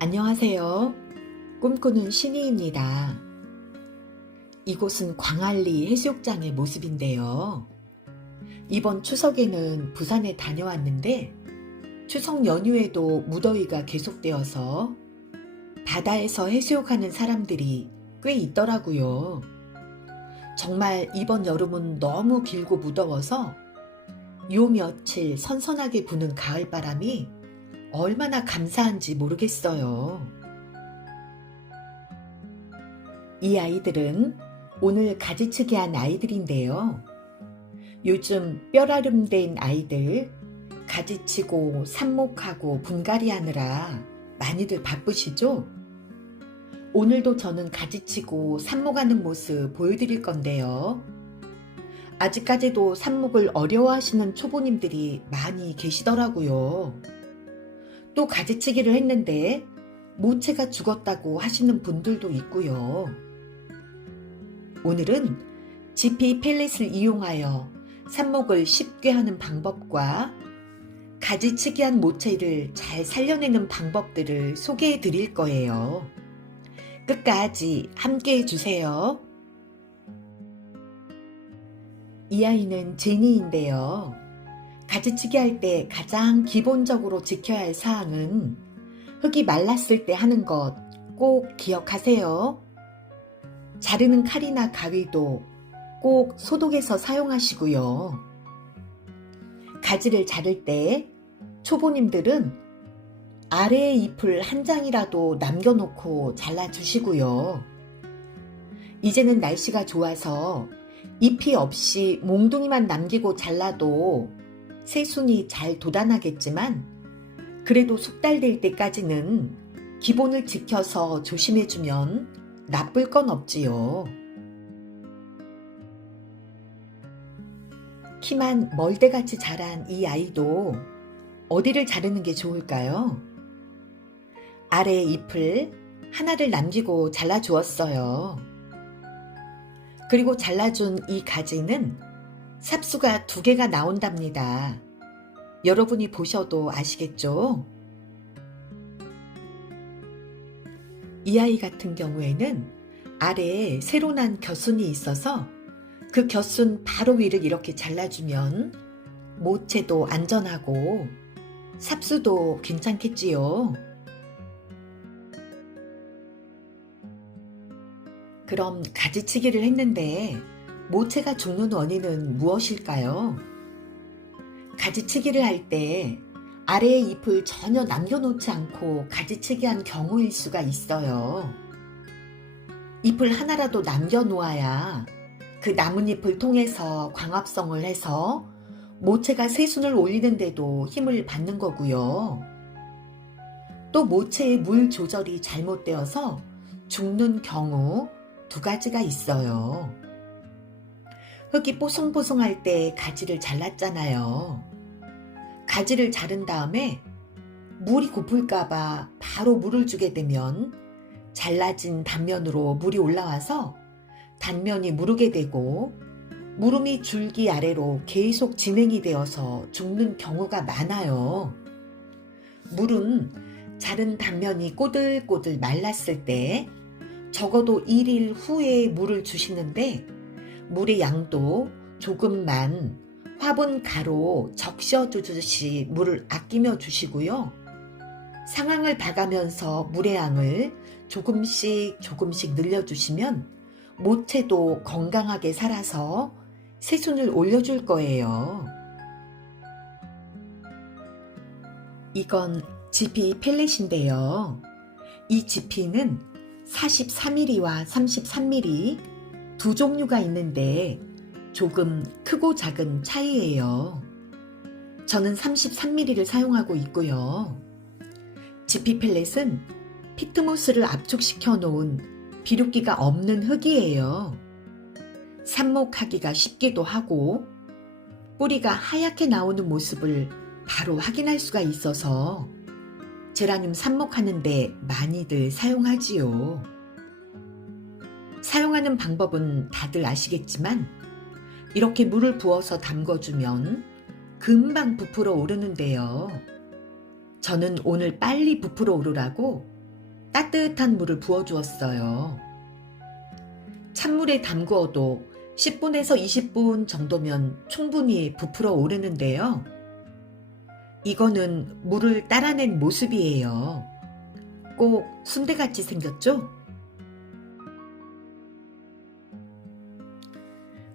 안녕하세요. 꿈꾸는 신이입니다. 이곳은 광안리 해수욕장의 모습인데요. 이번 추석에는 부산에 다녀왔는데 추석 연휴에도 무더위가 계속되어서 바다에서 해수욕하는 사람들이 꽤 있더라고요. 정말 이번 여름은 너무 길고 무더워서 요 며칠 선선하게 부는 가을바람이 얼마나 감사한지 모르겠어요. 이 아이들은 오늘 가지치기 한 아이들인데요. 요즘 뼈라름된 아이들 가지치고 삽목하고 분갈이 하느라 많이들 바쁘시죠? 오늘도 저는 가지치고 삽목하는 모습 보여드릴 건데요. 아직까지도 삽목을 어려워하시는 초보님들이 많이 계시더라고요. 또 가지치기를 했는데 모체가 죽었다고 하시는 분들도 있고요. 오늘은 GP 펠렛을 이용하여 삽목을 쉽게 하는 방법과 가지치기한 모체를 잘 살려내는 방법들을 소개해 드릴 거예요. 끝까지 함께 해주세요. 이 아이는 제니인데요. 가지치기 할 때 가장 기본적으로 지켜야 할 사항은 흙이 말랐을 때 하는 것 꼭 기억하세요. 자르는 칼이나 가위도 꼭 소독해서 사용하시고요. 가지를 자를 때 초보님들은 아래의 잎을 한 장이라도 남겨놓고 잘라주시고요. 이제는 날씨가 좋아서 잎이 없이 몽둥이만 남기고 잘라도 새순이 잘 돋아나겠지만 그래도 숙달될 때까지는 기본을 지켜서 조심해주면 나쁠 건 없지요. 키만 멀대같이 자란 이 아이도 어디를 자르는 게 좋을까요? 아래 잎을 하나를 남기고 잘라주었어요. 그리고 잘라준 이 가지는 삽수가 2개가 나온답니다. 여러분이 보셔도 아시겠죠? 이 아이 같은 경우에는 아래에 새로 난 겨순이 있어서 그 겨순 바로 위를 이렇게 잘라주면 모체도 안전하고 삽수도 괜찮겠지요. 그럼 가지치기를 했는데 모체가 죽는 원인은 무엇일까요? 가지치기를 할 때 아래의 잎을 전혀 남겨놓지 않고 가지치기한 경우일 수가 있어요. 잎을 하나라도 남겨놓아야 그 나뭇잎을 통해서 광합성을 해서 모체가 새순을 올리는데도 힘을 받는 거고요. 또 모체의 물 조절이 잘못되어서 죽는 경우 2가지가 있어요. 흙이 뽀송뽀송할 때 가지를 잘랐잖아요. 가지를 자른 다음에 물이 고플까봐 바로 물을 주게 되면 잘라진 단면으로 물이 올라와서 단면이 무르게 되고 무름이 줄기 아래로 계속 진행이 되어서 죽는 경우가 많아요. 물은 자른 단면이 꼬들꼬들 말랐을 때 적어도 1일 후에 물을 주시는데 물의 양도 조금만 화분 가로 적셔주듯이 물을 아끼며 주시고요. 상황을 봐가면서 물의 양을 조금씩 늘려주시면 모체도 건강하게 살아서 새순을 올려줄 거예요. 이건 GP 펠렛인데요. 이 GP는 43mm와 33mm 두 종류가 있는데 조금 크고 작은 차이예요. 저는 33mm를 사용하고 있고요. GP 펠렛은 피트모스를 압축시켜 놓은 비료기가 없는 흙이에요. 삽목하기가 쉽기도 하고 뿌리가 하얗게 나오는 모습을 바로 확인할 수가 있어서 제라늄 삽목하는데 많이들 사용하지요. 사용하는 방법은 다들 아시겠지만 이렇게 물을 부어서 담궈주면 금방 부풀어 오르는데요. 저는 오늘 빨리 부풀어 오르라고 따뜻한 물을 부어주었어요. 찬물에 담그어도 10분에서 20분 정도면 충분히 부풀어 오르는데요. 이거는 물을 따라낸 모습이에요. 꼭 순대같이 생겼죠?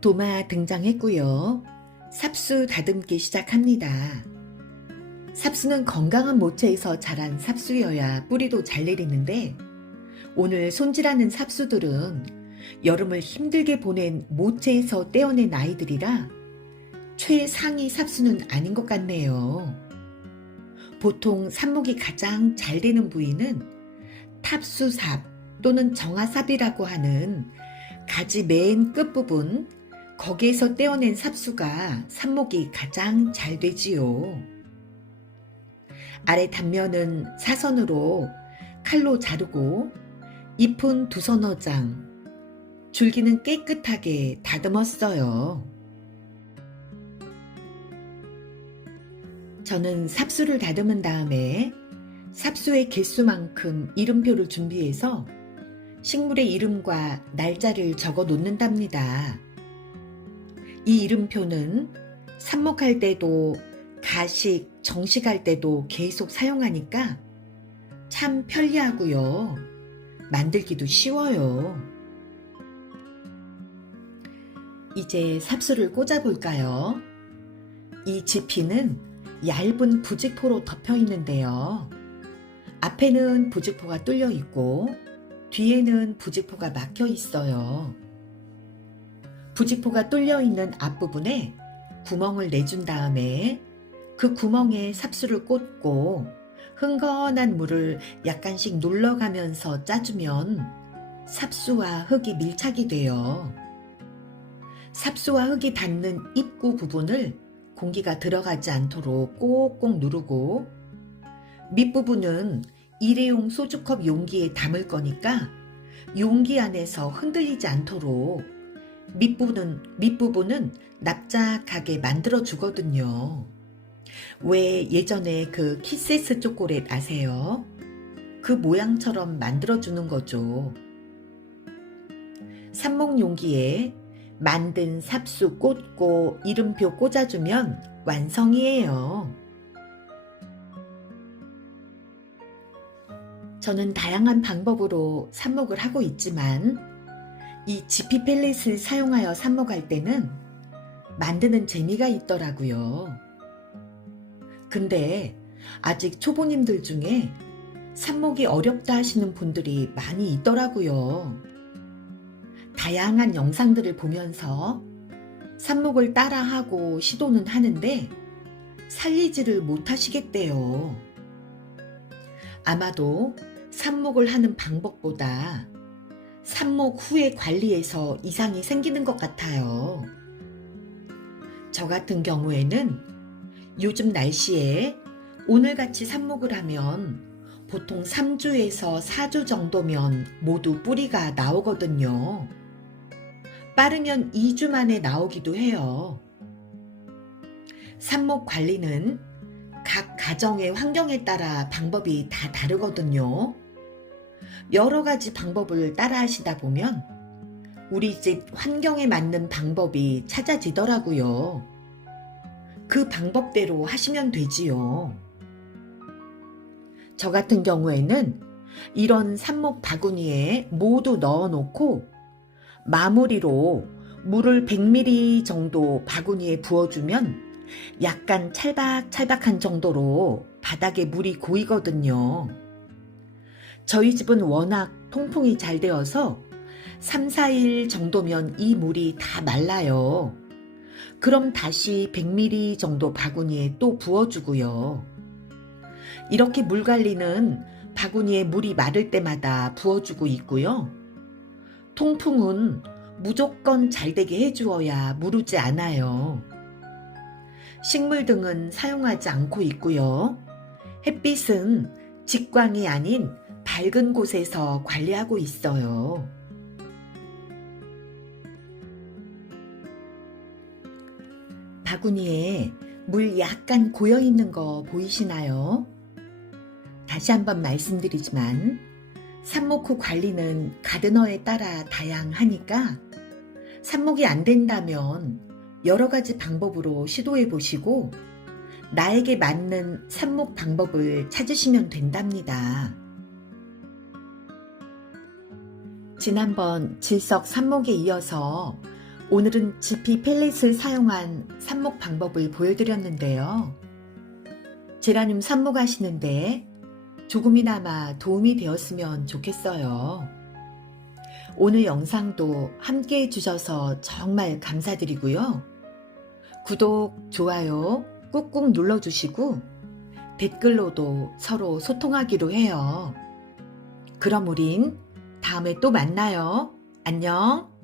도마 등장했고요. 삽수 다듬기 시작합니다. 삽수는 건강한 모체에서 자란 삽수여야 뿌리도 잘 내리는데 오늘 손질하는 삽수들은 여름을 힘들게 보낸 모체에서 떼어낸 아이들이라 최상위 삽수는 아닌 것 같네요. 보통 삽목이 가장 잘 되는 부위는 탑수삽 또는 정화삽이라고 하는 가지 맨 끝부분, 거기에서 떼어낸 삽수가 삽목이 가장 잘 되지요. 아래 단면은 사선으로 칼로 자르고 잎은 두서너 장, 줄기는 깨끗하게 다듬었어요. 저는 삽수를 다듬은 다음에 삽수의 개수만큼 이름표를 준비해서 식물의 이름과 날짜를 적어 놓는답니다. 이 이름표는 삽목할 때도 가식, 정식할 때도 계속 사용하니까 참 편리하고요. 만들기도 쉬워요. 이제 삽수를 꽂아볼까요? 이 지피는 얇은 부직포로 덮여 있는데요. 앞에는 부직포가 뚫려 있고 뒤에는 부직포가 막혀 있어요. 부직포가 뚫려 있는 앞부분에 구멍을 내준 다음에 그 구멍에 삽수를 꽂고 흥건한 물을 약간씩 눌러가면서 짜주면 삽수와 흙이 밀착이 돼요. 삽수와 흙이 닿는 입구 부분을 공기가 들어가지 않도록 꼭꼭 누르고 밑부분은 일회용 소주컵 용기에 담을 거니까 용기 안에서 흔들리지 않도록 밑부분은 납작하게 만들어 주거든요. 왜 예전에 그 키세스 초콜릿 아세요? 그 모양처럼 만들어 주는 거죠. 삽목 용기에 만든 삽수 꽂고 이름표 꽂아주면 완성이에요. 저는 다양한 방법으로 삽목을 하고 있지만 이 지피 펠렛을 사용하여 삽목할 때는 만드는 재미가 있더라고요. 근데 아직 초보님들 중에 삽목이 어렵다 하시는 분들이 많이 있더라고요. 다양한 영상들을 보면서 삽목을 따라하고 시도는 하는데 살리지를 못하시겠대요. 아마도 삽목을 하는 방법보다 삽목 후의 관리에서 이상이 생기는 것 같아요. 저 같은 경우에는 요즘 날씨에 오늘같이 삽목을 하면 보통 3주에서 4주 정도면 모두 뿌리가 나오거든요. 빠르면 2주 만에 나오기도 해요. 삽목 관리는 각 가정의 환경에 따라 방법이 다 다르거든요. 여러 가지 방법을 따라 하시다 보면 우리 집 환경에 맞는 방법이 찾아지더라고요. 그 방법대로 하시면 되지요. 저 같은 경우에는 이런 삽목 바구니에 모두 넣어놓고 마무리로 물을 100ml 정도 바구니에 부어주면 약간 찰박찰박한 정도로 바닥에 물이 고이거든요. 저희 집은 워낙 통풍이 잘 되어서 3, 4일 정도면 이 물이 다 말라요. 그럼 다시 100ml 정도 바구니에 또 부어주고요. 이렇게 물 관리는 바구니에 물이 마를 때마다 부어주고 있고요. 통풍은 무조건 잘 되게 해주어야 무르지 않아요. 식물 등은 사용하지 않고 있고요. 햇빛은 직광이 아닌 밝은 곳에서 관리하고 있어요. 바구니에 물 약간 고여 있는 거 보이시나요? 다시 한번 말씀드리지만 삽목 후 관리는 가드너에 따라 다양하니까 삽목이 안 된다면 여러 가지 방법으로 시도해 보시고 나에게 맞는 삽목 방법을 찾으시면 된답니다. 지난번 질석 삽목에 이어서 오늘은 지피 펠릿을 사용한 삽목 방법을 보여드렸는데요. 제라늄 삽목하시는데 조금이나마 도움이 되었으면 좋겠어요. 오늘 영상도 함께 해주셔서 정말 감사드리고요. 구독, 좋아요 꾹꾹 눌러주시고 댓글로도 서로 소통하기로 해요. 그럼 우린 다음에 또 만나요. 안녕.